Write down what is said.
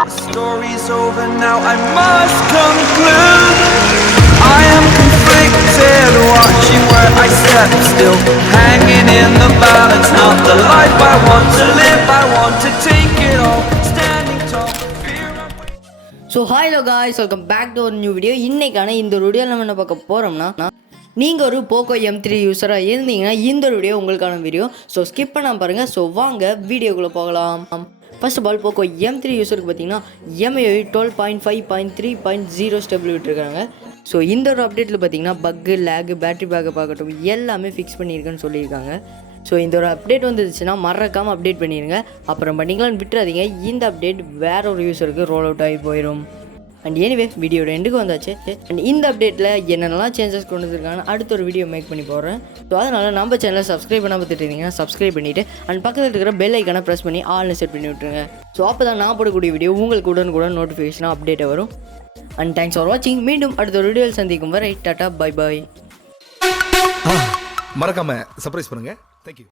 The story's over now, I must conclude. I am conflicted, watching where I step still, hanging in the balance, not the life I want to live. I want to take it all, standing tall, fear I'm waiting. So hello guys, welcome back to ஒரு new video. இன்றைக்கான இந்த வீடியோவில் நம்ம என்ன பார்க்க போகிறோம்னா, நீங்கள் ஒரு போக்கோ M3 யூஸராக இருந்தீங்கன்னா இந்த வீடியோ உங்களுக்கான வீடியோ. ஸோ ஸ்கிப் பண்ணாமல் பாருங்கள். ஸோ வாங்க வீடியோக்குள்ளே போகலாம். First of all, Poco M3 யூஸருக்கு பார்த்தீங்கன்னா MIUI 12.5.3.0 ஸ்டெபிள் விட்டுருக்காங்க. ஸோ இந்த ஒரு அப்டேட்டில் பார்த்தீங்கன்னா பக்கு, லேகு, பேட்டரி பேக்கப் ஆகட்டும் எல்லாமே ஃபிக்ஸ் பண்ணியிருக்குன்னு சொல்லியிருக்காங்க. ஸோ இந்த ஒரு அப்டேட் வந்துச்சுன்னா மறக்காமல் அப்டேட் பண்ணிடுங்க. அப்புறம் பண்ணிக்கலாம்னு விட்டுறாதீங்க. இந்த அப்டேட் வேற ஒரு யூஸருக்கு ரோல் அவுட் ஆகி போயிடும். அண்ட் எனிவே வீடியோட எண்டுக்கு வந்தாச்சு. அண்ட் இந்த அப்டேட்டில் என்னென்னலாம் சேஞ்சஸ் கொண்டு வந்துருக்காங்க அடுத்த ஒரு வீடியோ மேக் பண்ணி போடுறேன். ஸோ அதனால் நம்ம சேனலை சப்ஸ்கிரைப் பண்ணாமல் பார்த்துட்டு சப்ஸ்கிரைப் பண்ணிவிட்டு அண்ட் பக்கத்தில் இருக்கிற பெல் ஐக்கானை ப்ரெஸ் பண்ணி ஆல்னு செட் பண்ணி விட்டுருங்க. ஸோ அப்போ தான் நான் போடக்கூடிய வீடியோ உங்களுக்கு உடனுக்குடன் நோட்டிஃபிகேஷனாக அப்டேட்டாக வரும். அண்ட் தேங்க்ஸ் ஃபார் வாட்சிங். மீண்டும் அடுத்த ஒரு வீடியோவில் சந்திக்கும் வரை டாட்டா பை பாய். மறக்காம சர்ப்ரைஸ் பண்ணுங்க. தேங்க்யூ.